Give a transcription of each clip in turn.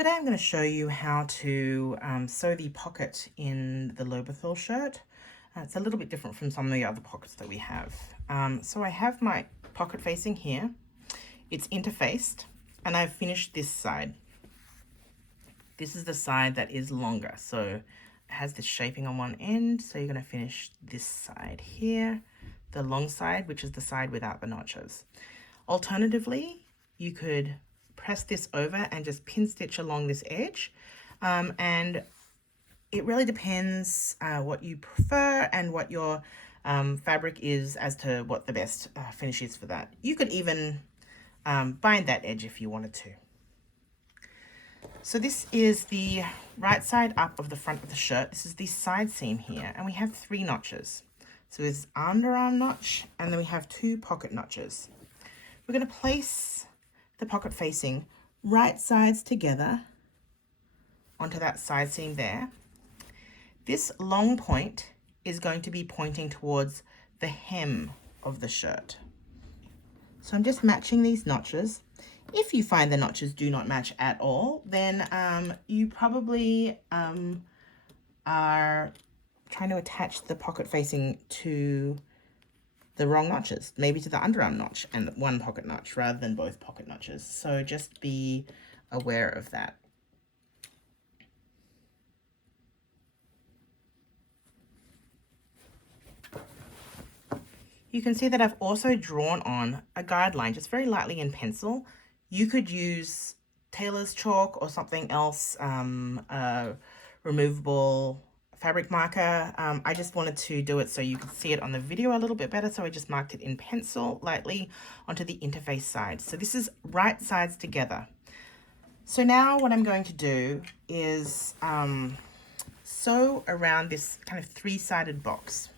Today I'm going to show you how to sew the pocket in the Lobethal shirt. It's a little bit different from some of the other pockets that we have. So I have my pocket facing here. It's interfaced and I've finished this side. This is the side that is longer, so it has this shaping on one end, so you're going to finish this side here, the long side, which is the side without the notches. Alternatively, you could press this over and just pin stitch along this edge, and it really depends what you prefer and what your fabric is as to what the best finish is for that. You could even bind that edge if you wanted to. So this is the right side up of the front of the shirt. This is the side seam here, and we have 3 notches. So there's underarm notch, and then we have 2 pocket notches. We're going to place the pocket facing right sides together onto that side seam there. This long point is going to be pointing towards the hem of the shirt. So I'm just matching these notches. If you find the notches do not match at all, then you probably are trying to attach the pocket facing to the wrong notches, maybe to the underarm notch and one pocket notch rather than both pocket notches. So just be aware of that. You can see that I've also drawn on a guideline just very lightly in pencil. You could use tailor's chalk or something else, removable fabric marker. I just wanted to do it so you could see it on the video a little bit better, so I just marked it in pencil lightly onto the interface side. So this is right sides together. So now what I'm going to do is sew around this kind of 3-sided box.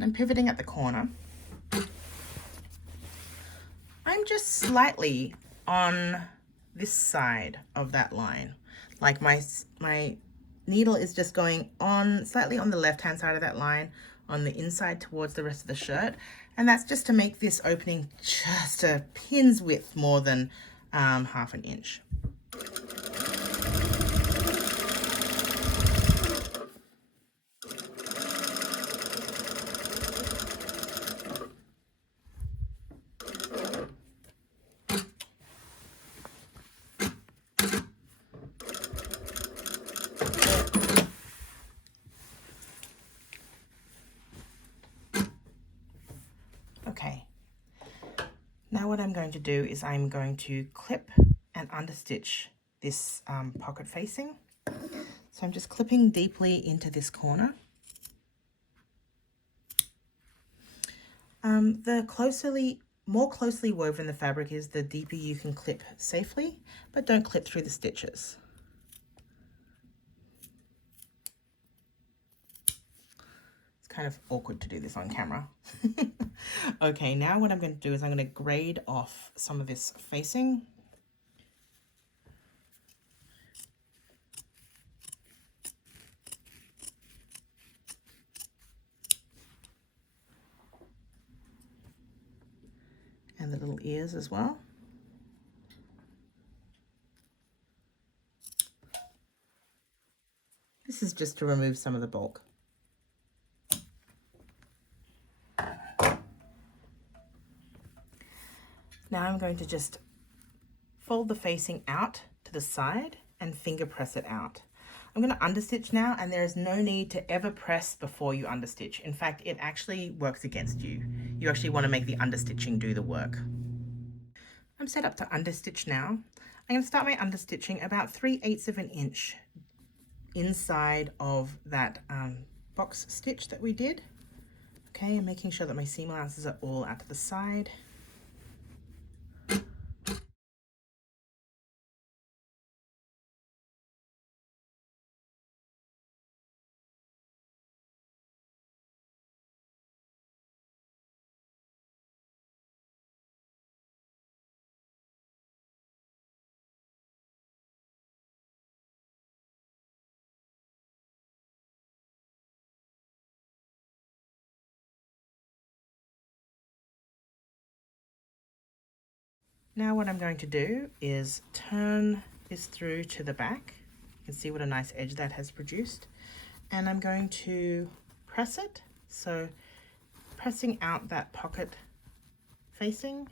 I'm pivoting at the corner. I'm just slightly on this side of that line. Like my needle is just going on slightly on the left-hand side of that line on the inside towards the rest of the shirt. And that's just to make this opening just a pin's width more than half an inch. Okay, now what I'm going to do is I'm going to clip and understitch this pocket facing. So I'm just clipping deeply into this corner. The more closely woven the fabric is, the deeper you can clip safely, but don't clip through the stitches. Kind of awkward to do this on camera. Okay, now what I'm going to do is I'm going to grade off some of this facing. And the little ears as well. This is just to remove some of the bulk. Now I'm going to just fold the facing out to the side and finger press it out. I'm going to understitch now, and there is no need to ever press before you understitch. In fact, it actually works against you. You actually want to make the understitching do the work. I'm set up to understitch now. I'm going to start my understitching about 3/8 of an inch inside of that box stitch that we did. Okay, and making sure that my seam allowances are all out to the side. Now what I'm going to do is turn this through to the back. You can see what a nice edge that has produced. And I'm going to press it. So pressing out that pocket facing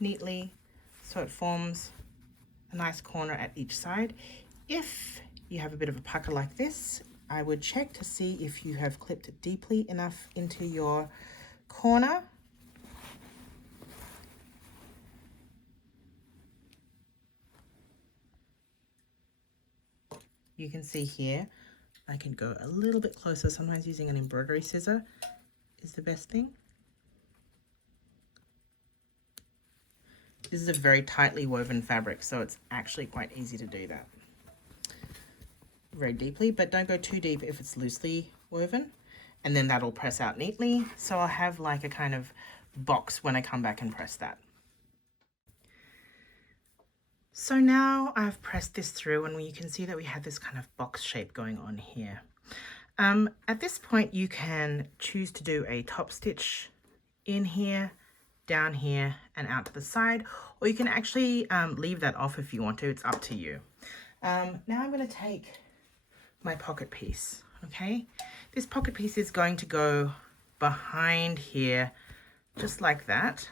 neatly so it forms a nice corner at each side. If you have a bit of a pucker like this, I would check to see if you have clipped deeply enough into your corner. You can see here, I can go a little bit closer. Sometimes using an embroidery scissor is the best thing. This is a very tightly woven fabric, so it's actually quite easy to do that. Very deeply, but don't go too deep if it's loosely woven, and then that'll press out neatly. So I'll have like a kind of box when I come back and press that. So now I've pressed this through, and you can see that we have this kind of box shape going on here. At this point, you can choose to do a top stitch in here, down here, and out to the side, or you can actually leave that off if you want to. It's up to you. Now I'm going to take my pocket piece, okay? This pocket piece is going to go behind here, just like that.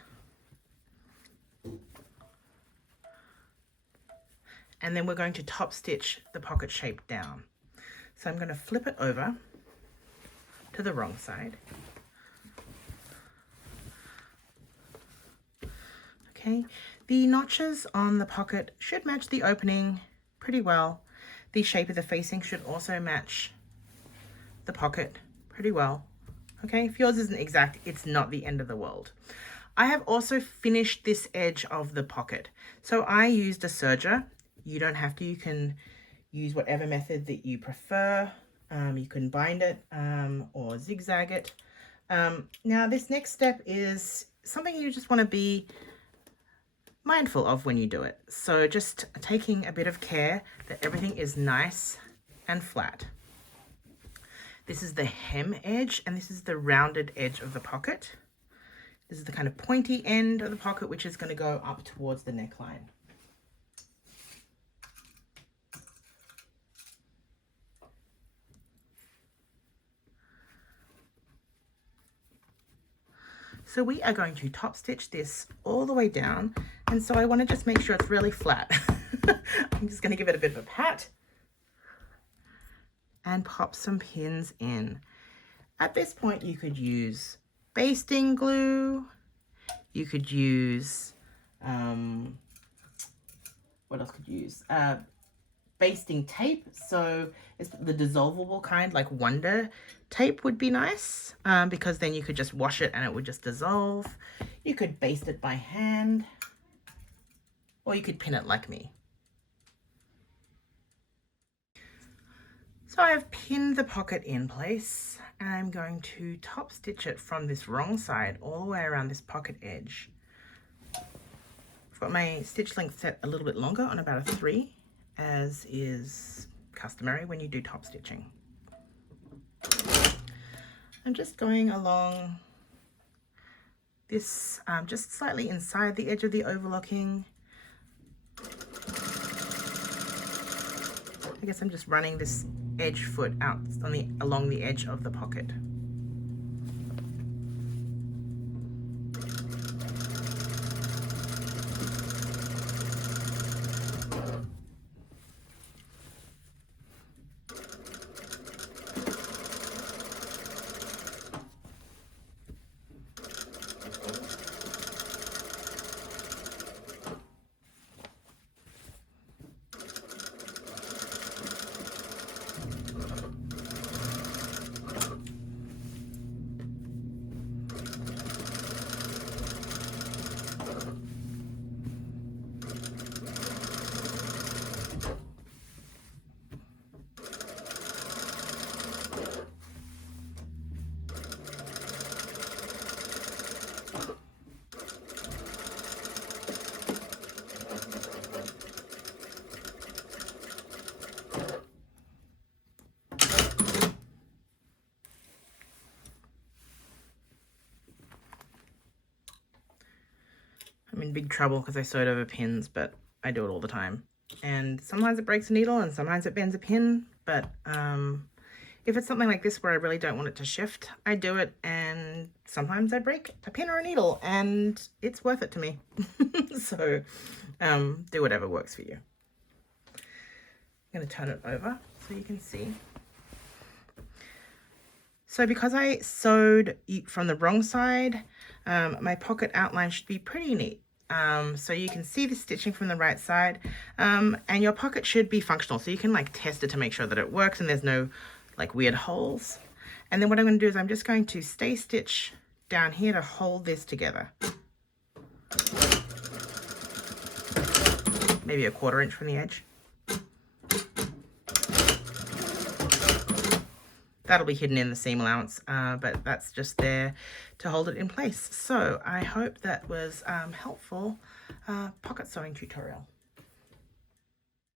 And then we're going to top stitch the pocket shape down. So I'm going to flip it over to the wrong side. Okay, the notches on the pocket should match the opening pretty well. The shape of the facing should also match the pocket pretty well. Okay, if yours isn't exact, it's not the end of the world. I have also finished this edge of the pocket. So I used a serger. You don't have to, you can use whatever method that you prefer. You can bind it or zigzag it. Now this next step is something you just want to be mindful of when you do it. So just taking a bit of care that everything is nice and flat. This is the hem edge, and this is the rounded edge of the pocket. This is the kind of pointy end of the pocket, which is going to go up towards the neckline. So we are going to top stitch this all the way down. And so I want to just make sure it's really flat. I'm just going to give it a bit of a pat and pop some pins in. At this point, you could use basting glue. You could use, what else could you use? Basting tape. So it's the dissolvable kind, like Wonder tape would be nice, because then you could just wash it and it would just dissolve. You could baste it by hand, or you could pin it like me. So I've pinned the pocket in place, and I'm going to top stitch it from this wrong side all the way around this pocket edge. I've got my stitch length set a little bit longer on about a 3, as is customary when you do top stitching. I'm just going along this, just slightly inside the edge of the overlocking. I guess I'm just running this edge foot out on along the edge of the pocket. I'm in big trouble because I sewed over pins, but I do it all the time. And sometimes it breaks a needle and sometimes it bends a pin, but if it's something like this where I really don't want it to shift, I do it, and sometimes I break a pin or a needle, and it's worth it to me. So do whatever works for you. I'm going to turn it over so you can see. So because I sewed from the wrong side, my pocket outline should be pretty neat. So you can see the stitching from the right side, and your pocket should be functional. So you can like test it to make sure that it works and there's no like weird holes. And then what I'm going to do is I'm just going to stay stitch down here to hold this together. Maybe a 1/4 inch from the edge. That'll be hidden in the seam allowance, but that's just there to hold it in place. So I hope that was helpful pocket sewing tutorial.